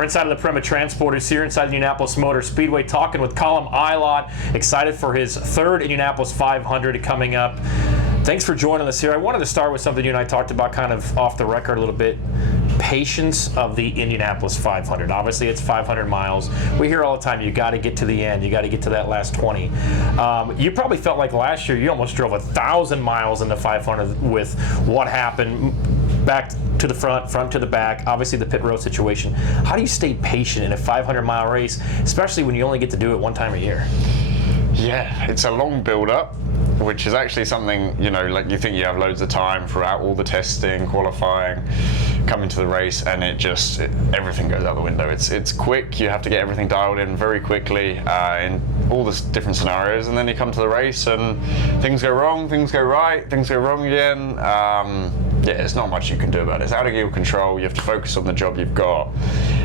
We're inside of the Prema Transporters here inside Indianapolis Motor Speedway, talking with Callum Illott, excited for his third Indianapolis 500 coming up. Thanks for joining us here. I wanted to start with something you and I talked about kind of off the record a little bit. Patience of the Indianapolis 500. Obviously, it's 500 miles. We hear all the time, you got to get to the end. You got to get to that last 20. You probably felt like last year you almost drove 1,000 miles in the 500 with what happened back to the front to the back, obviously the pit road situation. How do you stay patient in a 500-mile race, especially when you only get to do it one time a year? Yeah, it's a long build-up, which is actually something, you know, like you think you have loads of time throughout all the testing, qualifying, coming to the race, and everything goes out the window. It's quick. You have to get everything dialed in very quickly in all the different scenarios, and then you come to the race and things go wrong, things go right, things go wrong again. Yeah, there's not much you can do about it. It's out of your control. You have to focus on the job you've got.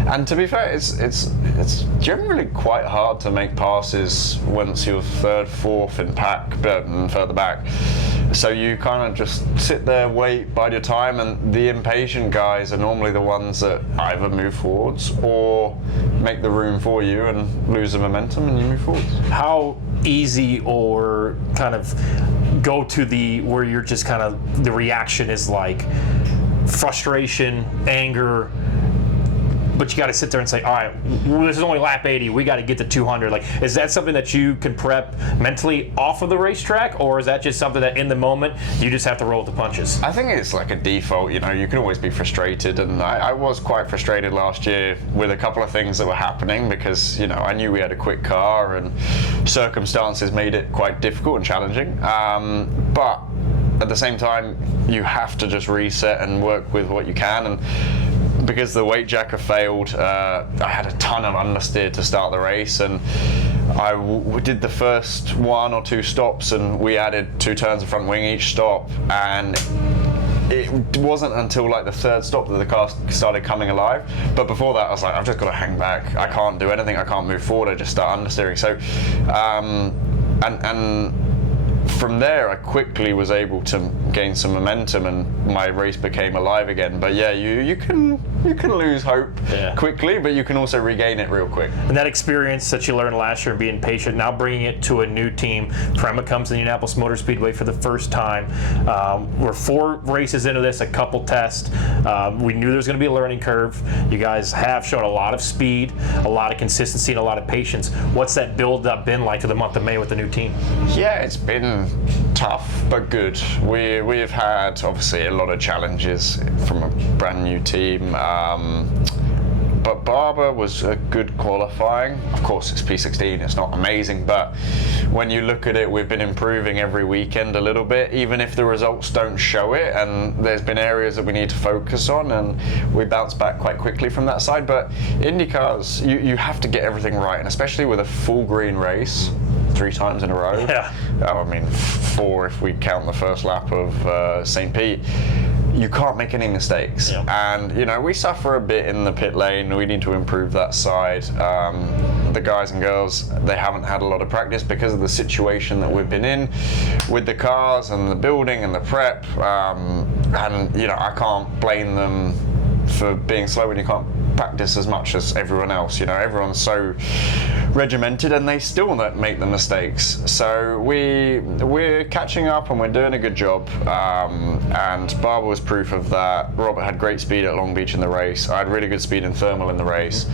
And to be fair, it's generally quite hard to make passes once you're third, fourth in pack, and further back. So you kind of just sit there, wait, bide your time, and the impatient guys are normally the ones that either move forwards or make the room for you and lose the momentum and you move forwards. How easy or kind of go to where you're just kind of, the reaction is like frustration, anger, but you got to sit there and say, all right, this is only lap 80. We got to get to 200. Like, is that something that you can prep mentally off of the racetrack, or is that just something that in the moment you just have to roll with the punches? I think it's like a default. You know, you can always be frustrated, and I was quite frustrated last year with a couple of things that were happening because, you know, I knew we had a quick car and circumstances made it quite difficult and challenging. But at the same time, you have to just reset and work with what you can. And because the weight jacker failed, I had a ton of understeer to start the race, and we did the first 1 or 2 stops, and we added 2 turns of front wing each stop, and it wasn't until like the 3rd stop that the car started coming alive. But before that, I was like, I've just got to hang back. I can't do anything. I can't move forward. I just start understeering. So, and from there, I quickly was able to gain some momentum, and my race became alive again. But yeah, you can lose hope quickly, but you can also regain it real quick. And that experience that you learned last year, being patient, now bringing it to a new team. Prema comes to the Indianapolis Motor Speedway for the first time. We're 4 races into this, a couple tests. We knew there was going to be a learning curve. You guys have shown a lot of speed, a lot of consistency, and a lot of patience. What's that build-up been like to the month of May with the new team? Yeah, it's been tough but good. We have had obviously a lot of challenges from a brand new team, but Barber was a good qualifying. Of course, it's P16, it's not amazing, but when you look at it, we've been improving every weekend a little bit, even if the results don't show it, and there's been areas that we need to focus on, and we bounce back quite quickly from that side. But IndyCars, you have to get everything right, and especially with a full green race 3 times in a row. Yeah. I mean, 4 if we count the first lap of St. Pete. You can't make any mistakes. Yeah. And, you know, we suffer a bit in the pit lane. We need to improve that side. The guys and girls, they haven't had a lot of practice because of the situation that we've been in with the cars and the building and the prep. And, you know, I can't blame them for being slow when you can't practice as much as everyone else. You know, everyone's so regimented and they still don't make the mistakes. So we're catching up and we're doing a good job. And Barber was proof of that. Robert had great speed at Long Beach in the race. I had really good speed in thermal in the race.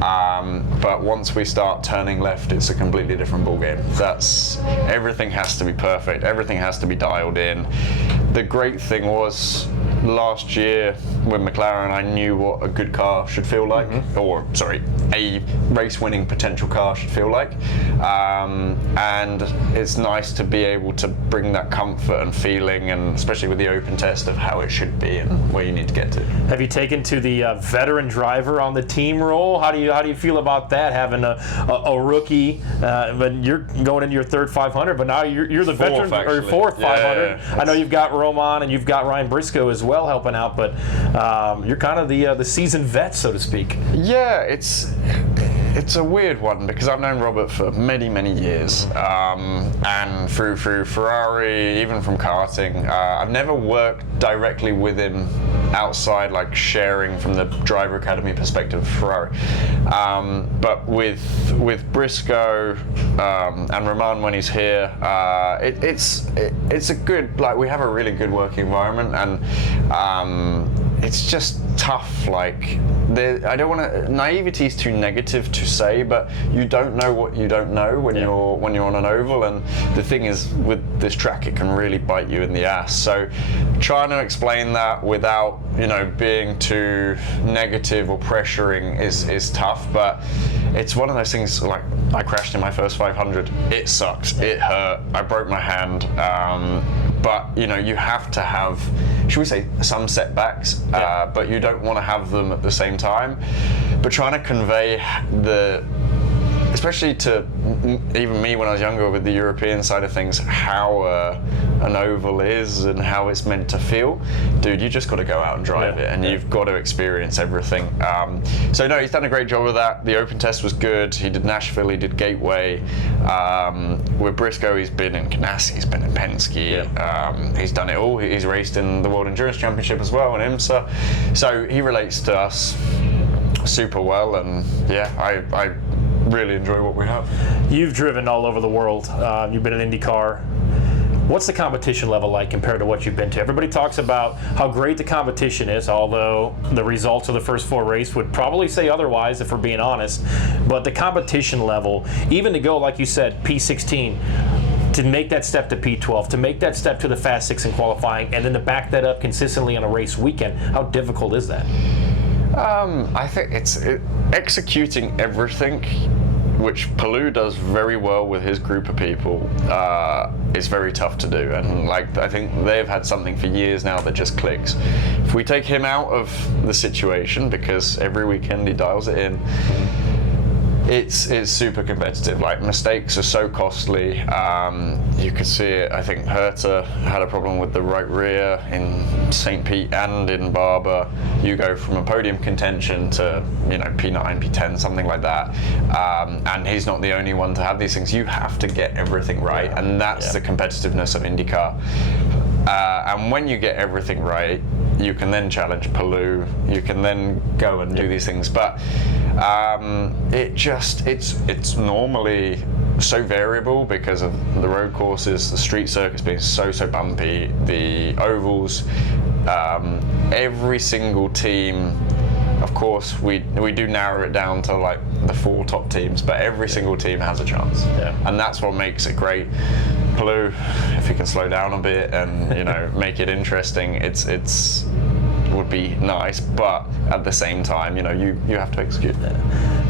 But once we start turning left, it's a completely different ballgame. Everything has to be perfect. Everything has to be dialed in. The great thing was last year with McLaren, I knew what a good car should feel like, or sorry, a race-winning potential car should feel like. And it's nice to be able to bring that comfort and feeling, and especially with the open test of how it should be and where you need to get to. Have you taken to the veteran driver on the team role? How do you feel about that, having a rookie? But you're going into your 3rd 500, but now you're the veteran, or your 4th 500. I know you've got Roman and you've got Ryan Briscoe as well helping out, but you're kind of the seasoned vet, so to speak. Yeah, it's a weird one because I've known Robert for many, many years, and through Ferrari, even from karting. I've never worked directly with him outside, like sharing from the driver academy perspective of Ferrari. But with Briscoe and Roman when he's here, it's a good, like, we have a really good working environment, and it's just tough. Like, I don't want to. Naivety is too negative to say, but you don't know what you don't know when you're on an oval. And the thing is, with this track, it can really bite you in the ass. So, trying to explain that without being too negative or pressuring is tough. But it's one of those things. Like, I crashed in my first 500. It sucked. It hurt. I broke my hand. But you have to have, should we say, some setbacks, but you don't want to have them at the same time. But trying to convey especially to even me when I was younger with the European side of things, how an oval is and how it's meant to feel. Dude, you just got to go out and drive it, and you've got to experience everything. So no, he's done a great job of that. The open test was good. He did Nashville, he did Gateway. With Briscoe, he's been in Ganassi, he's been in Penske. He's done it all. He's raced in the World Endurance Championship as well, in IMSA. So he relates to us super well, and I really enjoy what we have. You've driven all over the world. You've been in IndyCar. What's the competition level like compared to what you've been to? Everybody talks about how great the competition is, although the results of the first 4 races would probably say otherwise, if we're being honest. But the competition level, even to go, like you said, P16, to make that step to P12, to make that step to the Fast 6 in qualifying, and then to back that up consistently on a race weekend, how difficult is that? I think it's executing everything, which Palou does very well with his group of people, is very tough to do. And I think they've had something for years now that just clicks. If we take him out of the situation, because every weekend he dials it in, it's super competitive. Like, mistakes are so costly. You could see it. I think Herta had a problem with the right rear in St. Pete and in Barber. You go from a podium contention to P9, P10, something like that. And he's not the only one to have these things. You have to get everything right, and that's the competitiveness of IndyCar. And when you get everything right, you can then challenge Palou. You can then go and do these things. But it's normally so variable because of the road courses, the street circuits being so bumpy, the ovals. Every single team, of course, we do narrow it down to like the 4 top teams, but every single team has a chance, and that's what makes it great. Palou, if he can slow down a bit and make it interesting, it's would be nice, but at the same time, you have to execute.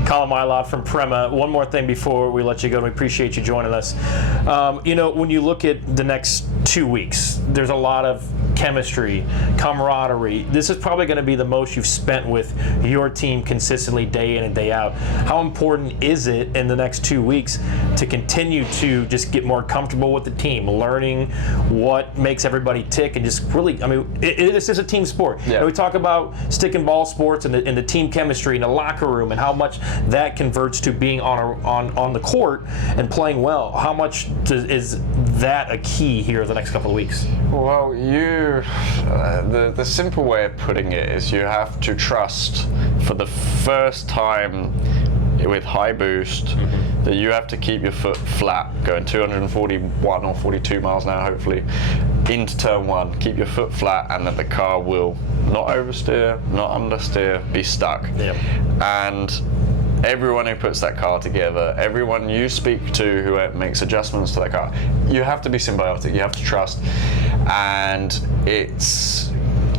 Callum Illott from Prema. One more thing before we let you go, and we appreciate you joining us. When you look at the next 2 weeks, there's a lot of chemistry, camaraderie. This is probably going to be the most you've spent with your team consistently day in and day out. How important is it in the next 2 weeks to continue to just get more comfortable with the team, learning what makes everybody tick, and just really, this is a team sport. Yeah. And we talk about stick and ball sports and the team chemistry in the locker room and how much that converts to being on the court and playing well. How much is that a key here the next couple of weeks? Well, the simple way of putting it is you have to trust for the first time with high boost that you have to keep your foot flat, going 241 or 42 miles an hour hopefully into turn 1. Keep your foot flat, and that the car will not oversteer, not understeer, be stuck. And everyone who puts that car together, everyone you speak to who makes adjustments to that car, you have to be symbiotic, you have to trust. And it's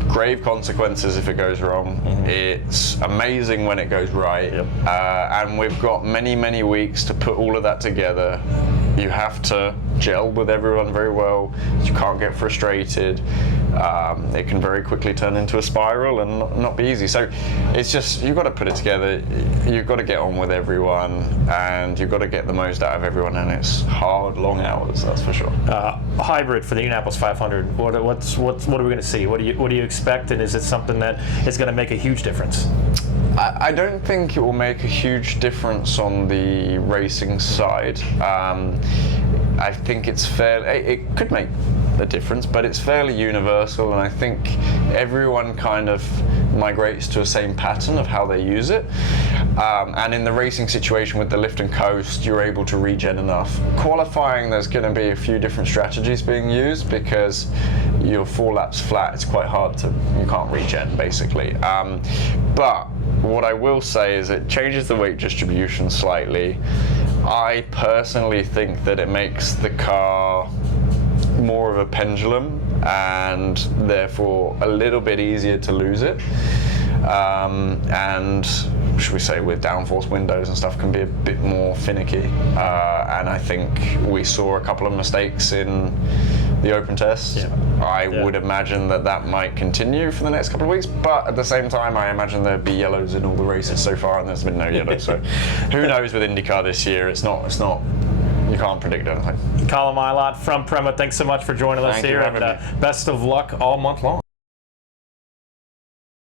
grave consequences if it goes wrong. It's amazing when it goes right. And we've got many weeks to put all of that together. You have to gel with everyone very well. You can't get frustrated. It can very quickly turn into a spiral and not be easy. So it's just, you've got to put it together. You've got to get on with everyone, and you've got to get the most out of everyone. And it's hard, long hours, that's for sure. Hybrid for the Indianapolis 500. What are we going to see? What do you expect? And is it something that is going to make a huge difference? I don't think it will make a huge difference on the racing side. I think it's fair. It could make a difference, but it's fairly universal, and I think everyone kind of migrates to a same pattern of how they use it. And in the racing situation with the lift and coast, you're able to regen enough. Qualifying, there's going to be a few different strategies being used because you're 4 laps flat. It's quite hard to, you can't regen basically. But what I will say is it changes the weight distribution slightly. I personally think that it makes the car more of a pendulum and therefore a little bit easier to lose it. And should we say with downforce windows and stuff can be a bit more finicky. And I think we saw a couple of mistakes in the open test. Yeah. I would imagine that might continue for the next couple of weeks, but at the same time I imagine there'd be yellows in all the races so far, and there's been no yellows. So who knows with IndyCar this year? It's not you can't predict anything. Callum Illott from Prema, thanks so much for joining us here, and best of luck all month long.